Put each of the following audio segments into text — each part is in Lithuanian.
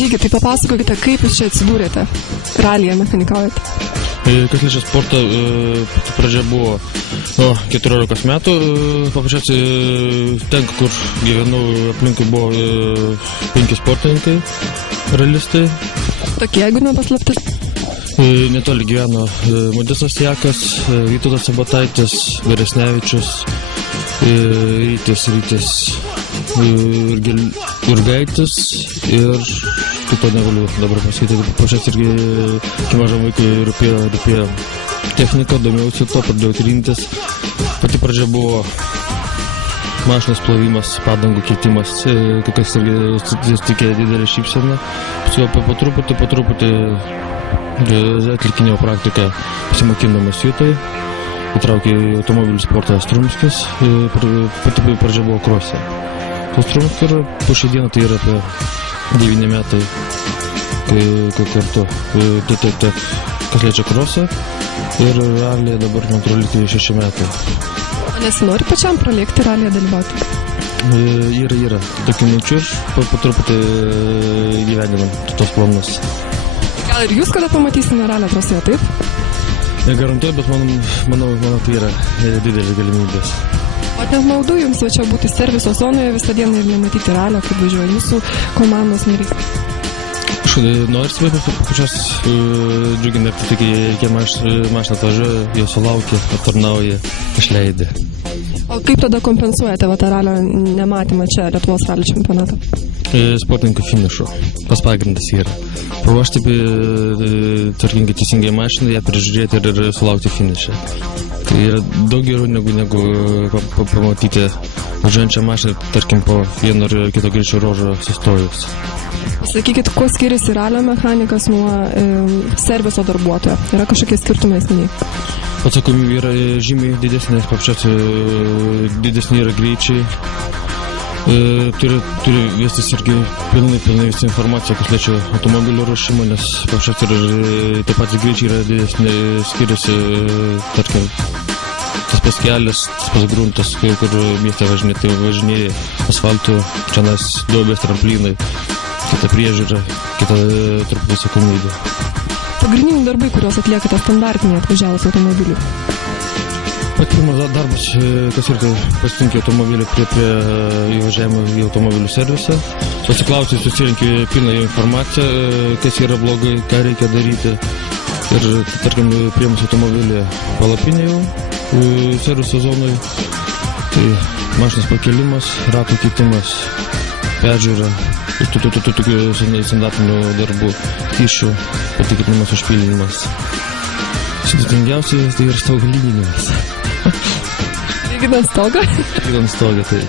Žygi, tai papasakokite, kaip jūs čia atsidūrėte ralyje mechanikaujate. Kas liečia sportą, pradžia buvo 14 metų, paprasčiausiai ten, kur gyvenau, aplinkui buvo 5 sportininkai, realistai. Tokie, jeigu nepaslaptis? Netoli gyveno Modestas Jakas, Vytautas Sabataitis, Veresnevičius, Rytis Jurgaitis ir kito negaliu dabar pasakyti. Pačias irgi iki mažam vaikui rūpėjo technika, domėjausi to, pradėjau trintis. Pati pradžia buvo mašinos plovimas, padangų keitimas, kai kas irgi tikėjo didelį šypseną. Po truputį atlikinėjau praktiką pasimokindamas Jutai, įtraukė automobilių sportą Strumskis, pati pradžia buvo krosė. Strumskis ir po šią dieną tai yra apie 9 metai, kai kartu tiek kas liečia krosą ir ralyje dabar natūraliai 6 metai. Nesinori pačiam pralėkti ralyje dalyvauti? Yra tokių minčių ir po truputį gyveninam tos planus. Gal ir jūs kada pamatysime ralio trasėje, taip? Negarantuoju, bet manau tai yra didelės galimybės. O neapmaudu jums čia būti serviso zonoje visą dieną ir nematyti ralio, kaip važiuoja jūsų komandos narys? Norisi, bet pačios džiugina, kai mašina atvažiuoja, jie sulaukia, aptarnauja, išleidė. O kaip tada kompensuojate tą ralio nematymą čia Lietuvos ralio čempionatą? Sportininkų finišo. Tas pagrindas yra. Paruošti tvarkingai teisingai mašiną, ją prižiūrėti ir sulaukti finišą. Tai yra daug geriau negu pamatyti važiuojančią mašiną, tarkim, po vieno ar kito greičio ruožo sustojus. Sakykit, kuo skiriasi ralio mechanikas nuo serviso darbuotojo? Yra kažkokie skirtumai esminiai? Atsakomybė yra žymiai didesnė, paprasčiausiai didesni yra greičiai. Turi vestis irgi pilnai visą informaciją, kas liečia automobilio ruošimą, nes paprasčiausiai taip pat greičiai yra didesnė, skiriasi, tarkim, tas pats kelias, tas pats gruntas, kur mieste važinėja asfaltu, čia duobės, tramplinai, kita priežiūra, kita truputį atsakomybė. Pagrindiniai darbai, kuriuos atliekate standartiniai atvažiavus automobiliui? Pirmas darbas, kas irgi pasitinki automobilį prie įvažiavimo į automobilių servisą. Susiklausi, susirinki pilną informaciją, kas yra blogai, ką reikia daryti. Ir, tarkim, priėmus automobilį palapinę jau, serviso zonai. Tai mašinos pakelimas, ratų keitimas, peržiūra, tokių standartinių darbų, kyšių, patikrinimas, užpildymas. Sudėtingiausiai tai yra stogo lyginimas. Lyginant stogą? Lyginant stogą, taip.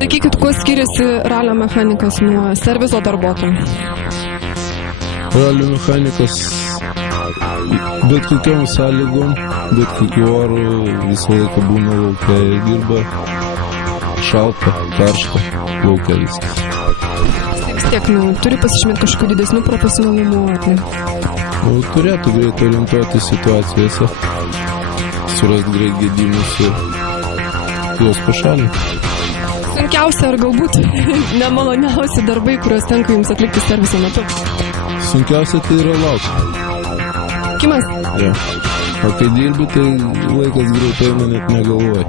Sakykit, kuo skiriasi ralio mechanikas nuo serviso darbuotojo? Ralio mechanikas bet kokiom sąlygom, bet kokiu oru visą laiką būna lauke, dirba šalta, karšta, lauke viskas. Vis tiek, turi pasižymėti kažkokių didesnių profesionalumų atveju. Turėtų greit orientuoti situacijose, surasti greit gedimus ir juos pašalinti. Sunkiausia ar galbūt nemaloniausi darbai, kuriuos tenka jums atlikti serviso metu? Sunkiausia tai yra laukti. Kimas? Ja. O kai dirbi, tai laikas greitai net negalvoji.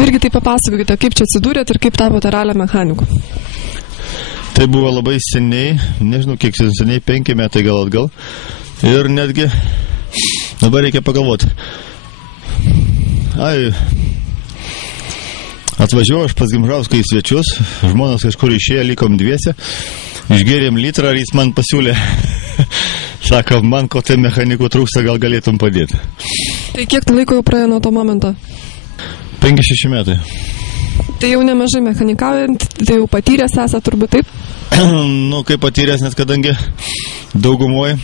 Irgi tai papasakokite, kaip čia atsidūrėt ir kaip tapote ralio mechaniku. Tai buvo labai seniai, nežinau kiek seniai, 5 metai gal atgal. Ir netgi dabar reikia pagalvoti. Atvažiavau aš pas Gimžauską į svečius, žmonos kažkur išėjo, likom dviese, išgėrėm litrą ir jis man pasiūlė. Sako, man ko tai mechanikų trūksta, gal galėtum padėti. Tai kiek laiko jau praėjo nuo to momento? 5-6 metai. Tai jau nemažai mechanikaujant, tai jau patyręs esate turbūt taip? Kaip patyręs, nes kadangi daugumoje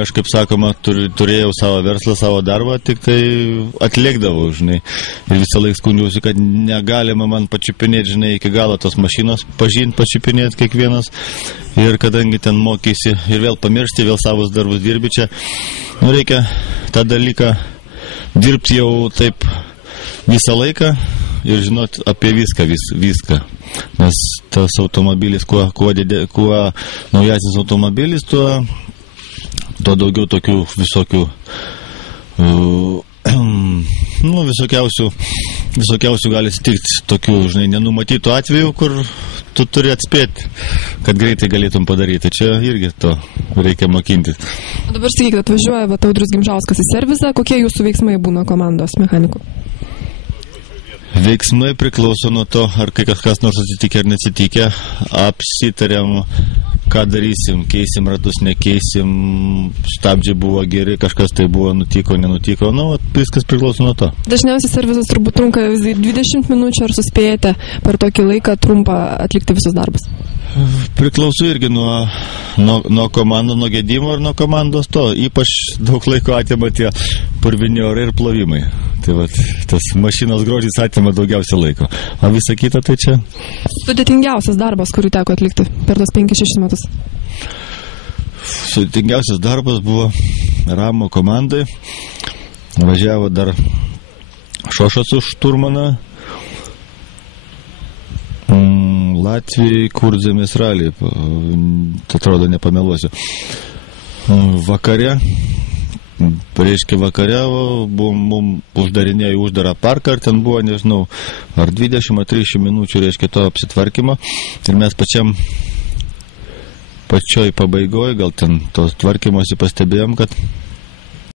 aš, kaip sakoma, turėjau savo verslą, savo darbą, tik tai atliekdavau, žinai. Ir visą laiką skundžiausi, kad negalima man pačiupinėti, žinai, iki galo tos mašinos, pačiupinėti kiekvienas. Ir kadangi ten mokysi ir vėl pamiršti, vėl savus darbus dirbi čia, reikia tą dalyką dirbti jau taip visą laiką ir žinot apie viską. Nes tas automobilis, kuo naujasis automobilis, tuo daugiau tokių visokių visokiausių gali atsitikti tokių, žinai, nenumatytų atvejų, kur tu turi atspėti, kad greitai galėtum padaryti. Čia irgi to reikia mokintis. O dabar sakykite, atvažiuoja Audrius Gimžauskas į servizą, kokie jūsų veiksmai būna komandos mechanikų? Veiksmai priklauso nuo to, ar kai kažkas nors atsitikė ar neatsitikė, apsitariam, ką darysim, keisim ratus, nekeisim, stabdžiai buvo geri, kažkas tai buvo, nutiko, nenutiko, viskas priklauso nuo to. Dažniausiai servizas turbūt trunka 20 minučių, ar suspėjate per tokį laiką trumpą atlikti visus darbus? Priklauso irgi nuo komandų, nuo gedimo ir nuo komandos to. Ypač daug laiko atima tie purvini orai ir plovimai. Tai tas mašinos grožis atima daugiausia laiko. O visa kita tai čia. Sudėtingiausias darbas, kurį teko atlikti per tos 5-6 metus? Sudėtingiausias darbas buvo Ramo komandai. Važiavo dar Šošas už šturmaną. Latvijai, Kurzemės raliai, atrodo, nepameluosiu. Vakare, mum uždarinėjo uždarą parką, ir ten buvo, nežinau, ar 20 ar 30 minučių, to apsitvarkymo. Ir mes pačioj pabaigoje, gal ten tos tvarkymosi pastebėjom, kad